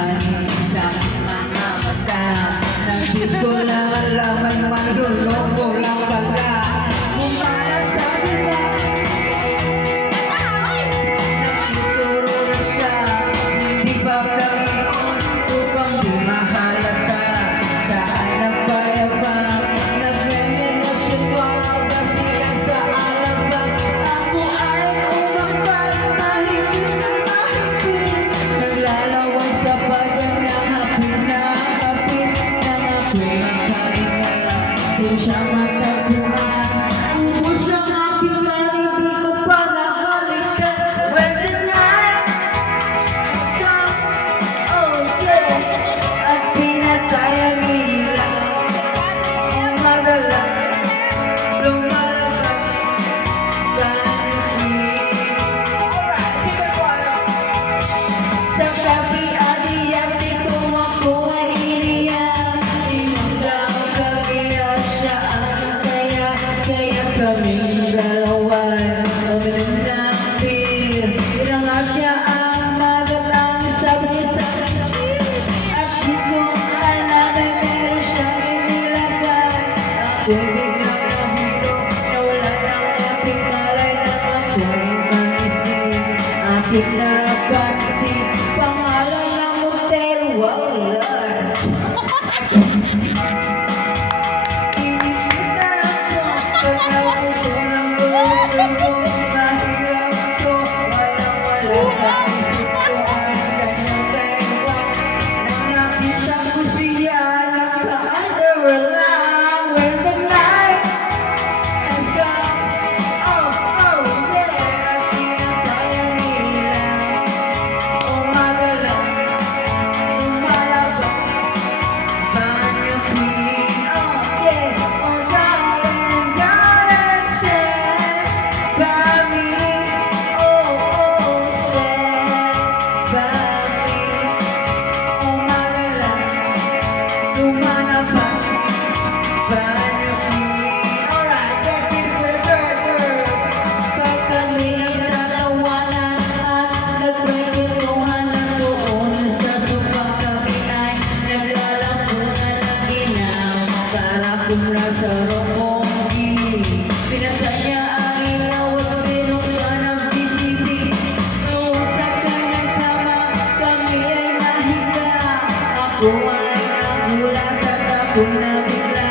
hangin sa aking mga mata. Nandit ko lang alam ay marunong ko lang baga. Kumara sa bila, nakituro na siya, hindi pa kaion upang di mahalata. Siya ay nagpayabang, nagre-renosyon ko kasi sa alabang. Ako ay umambay, mahigit na mahigit, naglalaway sa bayan ng hapit na kapit ng ako'y makalinga. Di siya matagpuan, ubus ang aking man, hindi ko pa nakalikan. When the night has come, oh yeah, at pinatay ang ilaw, ang madalas lumalabas ganit. Alright, sige boys. Sa kapi-adiyan, di ko ako ay iniyak. Inundaw kami at siya ang kaya, kaya kaming dalawa'y uminapir. Inangat niya ang magandang sabi sa akin, at di ko alam ay meron siyang inilagay. Ako'y biglang nahulog, nawala ng aking malay na ako'y manisip. Aking napansin, pangalan ng motel, wow Lord. Inisita ako, pagkaw ko ng buhay ko, mahirap ko, walang-wala sa isip ko ang kanyang kaiwa. Nang nakita ko siya, naka-underwear lang. When the night has come, oh, oh, yeah, at pinatay ang ilaw, umaga lang, lumalabas banyong queen, oh yeah, oh darling, darling, stand by me, oh, oh, stand by me, umaga lang, lumalabas banyong queen. Alright, get it for the girls. Pag kami nagtatawanan at nagkwentuhan ng doon sa sofa, kami ay naglalampunan ng ginaw. Para kung nasa rokombi, pinatay niya ang ilaw at binuksan ang VCD. Noon sa kanyang kama, kami ay nahiga. Ako ay nagulat at ako'y nabigla.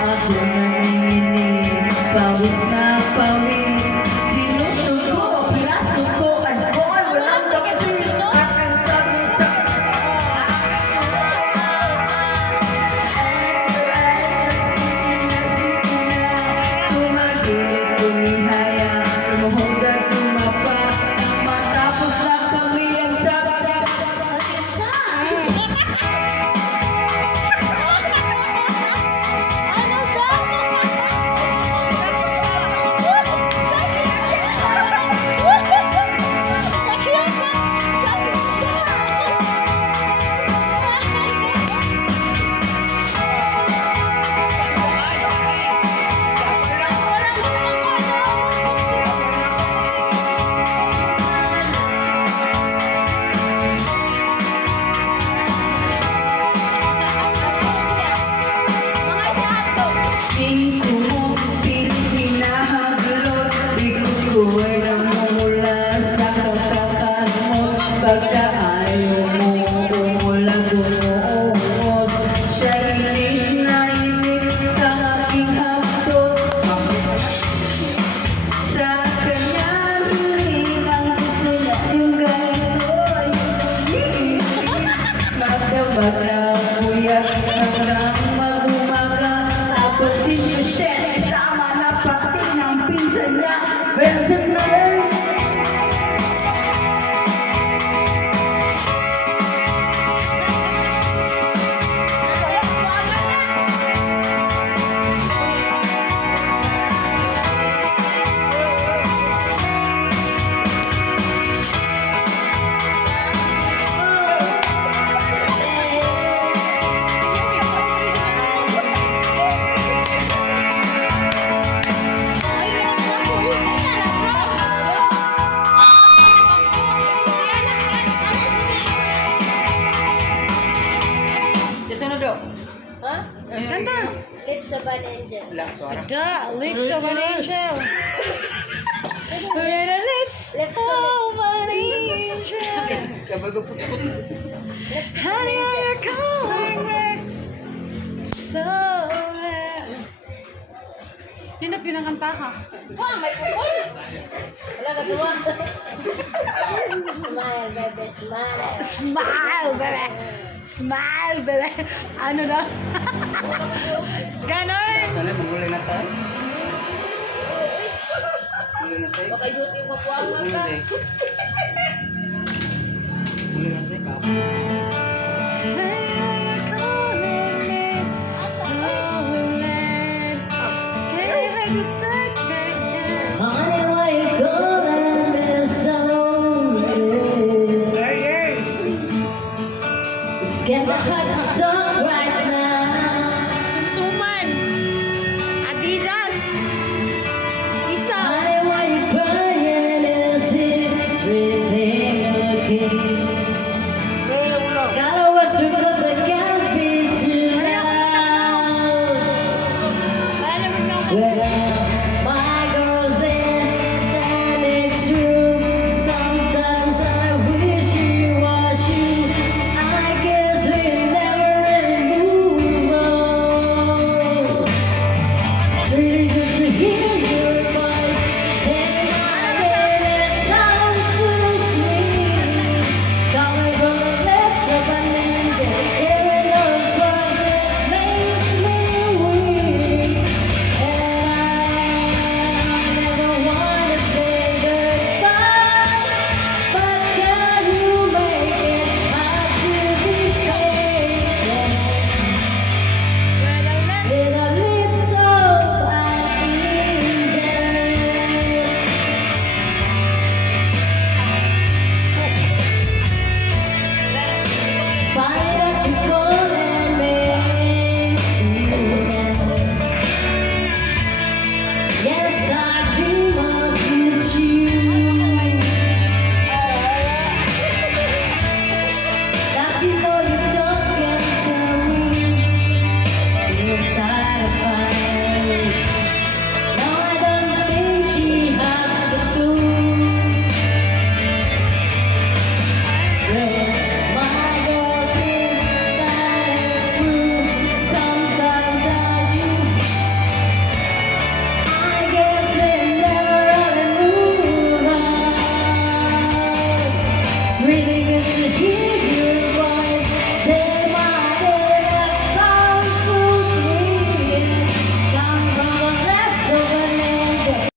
Ako nanginginig, pawis na pawis. Tinutog ko, pinasok ko, at boy, walang kapis. At ang sabi sa tumagilid, tumihaya, lumuhod at tumapa. Nang matapos na kami ang sarap. Pag siya ay umuulan, umuungos, siya'y inip na inip sa aking hapdos. Sa kanyang hiling, ang gusto niya yung ganito ay hindi. Bata-bata, puyat hanggang mag-umaga. Napansin niyo siya, isama na pati ng pinsan niya. Benton na yun. Lips of an angel. The lips of an angel. With the lips Lips of an angel. Honey, are you calling me? So yun na pinakanta ka. Wah, may pupon! Wala ka tuwa. Smile, baby, smile. Smile, baby. Smile, baby. Ano daw? Ganon. Sana muli na tayo. Muli na tayo. Baka yung yung mapuang Muli ka. na tayo. Muli na tayo. Honey, are you calling me? So late. It's getting hard to take back now. Honey, why you calling me so late? It's getting hard to talk right now. Sumsuman. Adidas. Isa. Honey, why you crying? Is everything okay?